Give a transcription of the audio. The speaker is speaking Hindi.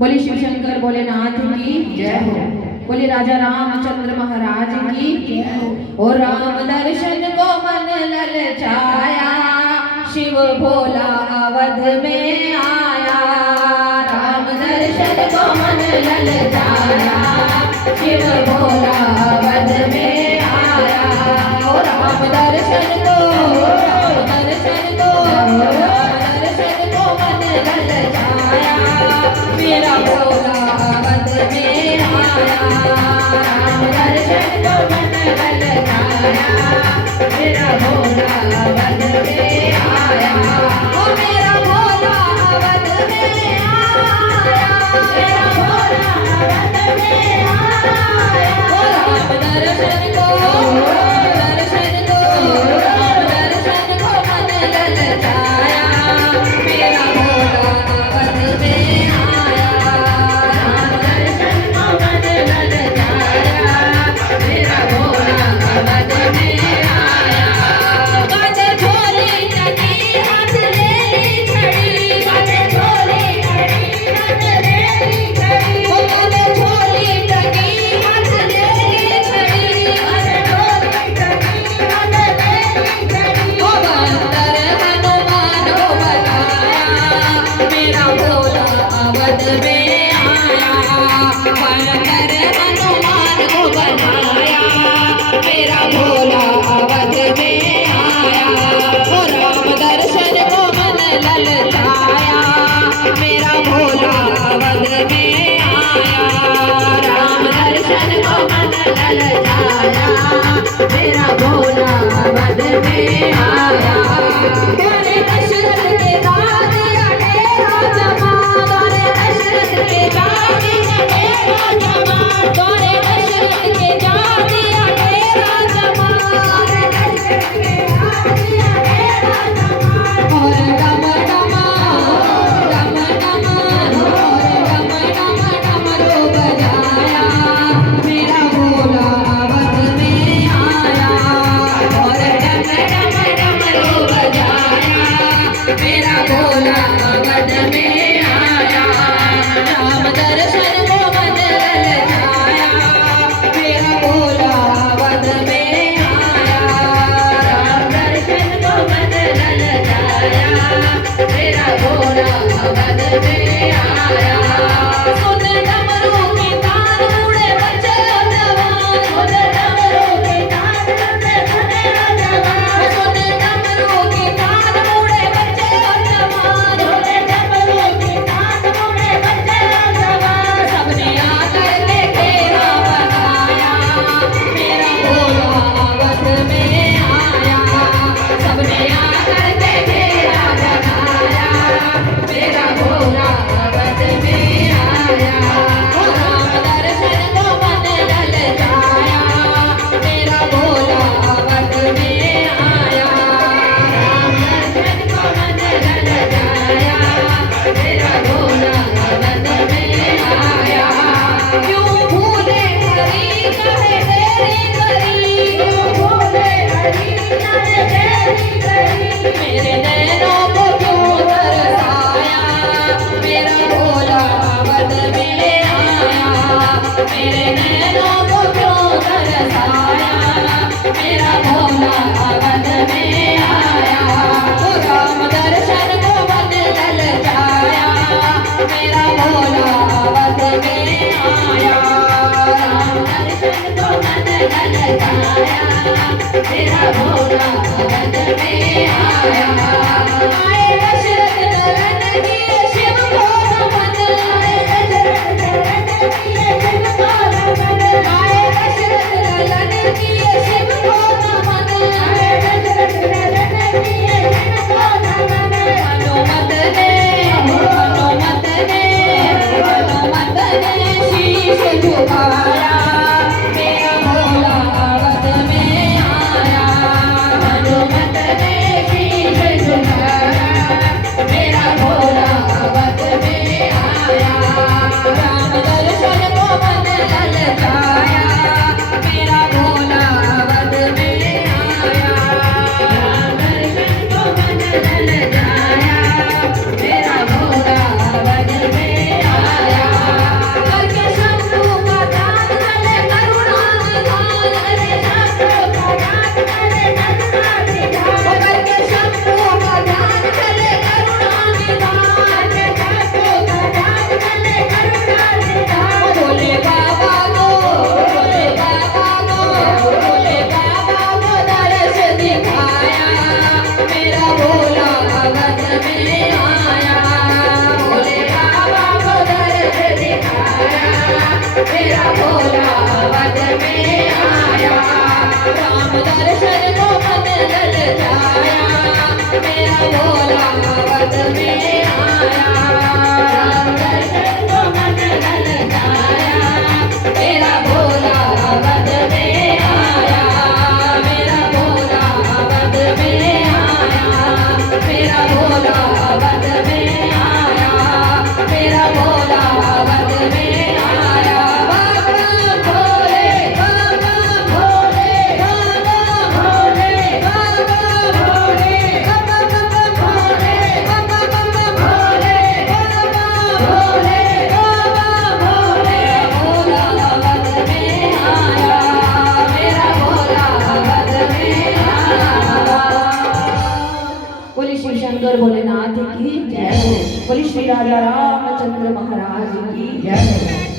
बोले शिव शंकर भोलेनाथ की जय हो। बोले राजा रामचंद्र महाराज की जय हो। और राम दर्शन को मन ललचाया, शिव भोला अवध में आया। राम दर्शन को मन ललचाया, शिव भोला अवध में आया। और राम दर्शन को मन ललचाया, मेरा भोला अवध में आया। राम दर्शन को मन ललचाया, मेरा भोला अवध में आया। ओ मेरा भोला अवध में आया, मेरा भोला अवध में आया। ओ राम दर्शन को मन ललचाया, मेरा भोला अवध में आया। राम दर्शन को मन ललचाया, मेरा भोला अवध में आया। गाजे झोली टकी हाथ ले ली छड़ी, गाजे झोली टकी हाथ ले ली छड़ी। ओ गाजे झोली टकी हाथ ले ली छड़ी, गाजे झोली टकी हाथ ले ली छड़ी। ओ बंदर हनुमान को बनाया, मेरा भोला अवध में आया। बंदर हनुमान को बनाया, मेरा भोला अवध में आया। ओ राम दर्शन को मन ललचाया, मेरा भोला अवध में आया। राम दर्शन को मन ललचाया, मेरा भोला अवध में आया। बोले दशरथ के दाद अटेरा जमा, बोले दशरथ के दाद अटेरा जमा। बोले दशरथ के दाद अटेरा जमा, बोले दशरथ के दाद अटेरा जमा। और डम डमा डम डम, और डम डम डमरू बजाया, मेरा भोला अवध में आया। और डम डम डमरू बजाया, मेरा भोला अवध में आया। राम दर्शन को मन ललचाया, मेरा भोला अवध में आया। राम दर्शन को मन ललचाया, मेरा भोला अवध में आया। सुन डमरू की तान उड़े बच्चे जवान, सुन डमरू की तान उड़े बच्चे जवान। सुन डमरू की तान उड़े बच्चे जवान, सुन डमरू की तान उड़े बच्चे जवान। सबने आकर के घेरा बनाया, मेरा भोला अवध में आया। सबने आकर के घेरा बनाया, मेरा भोला अवध में आया। ओ राम दर्शन को मन ललचाया, मेरा भोला अवध में आया। राम दर्शन को मन ललचाया, मेरा भोला अवध में आया। क्यों भूले हरि कहे तेरी करी, क्यों भूले हरि कहे तेरी करी। मेरे नैनों को क्यों तरसाया, मेरा भोला अवध में आया। मेरे नैनों को क्यों तरसाया, मेरा भोला अवध में आया। ओ राम दर्शन को मन ललचाया, मेरा भोला अवध में आया। राम दर्शन को मन ललचाया, मेरा भोला अवध में आया। आए दशरथ नंदन किए शिव को नमन, आए दशरथ नंदन किए शिव को नमन। आए दशरथ नंदन किए शिव को नमन, आए दशरथ नंदन किए शिव को नमन। हनुमत ने शीश झुकाया, मेरा भोला अवध में आया। शंकर भोलेनाथ की जय हो। बोले श्री राजा रामचंद्र महाराज की जय हो।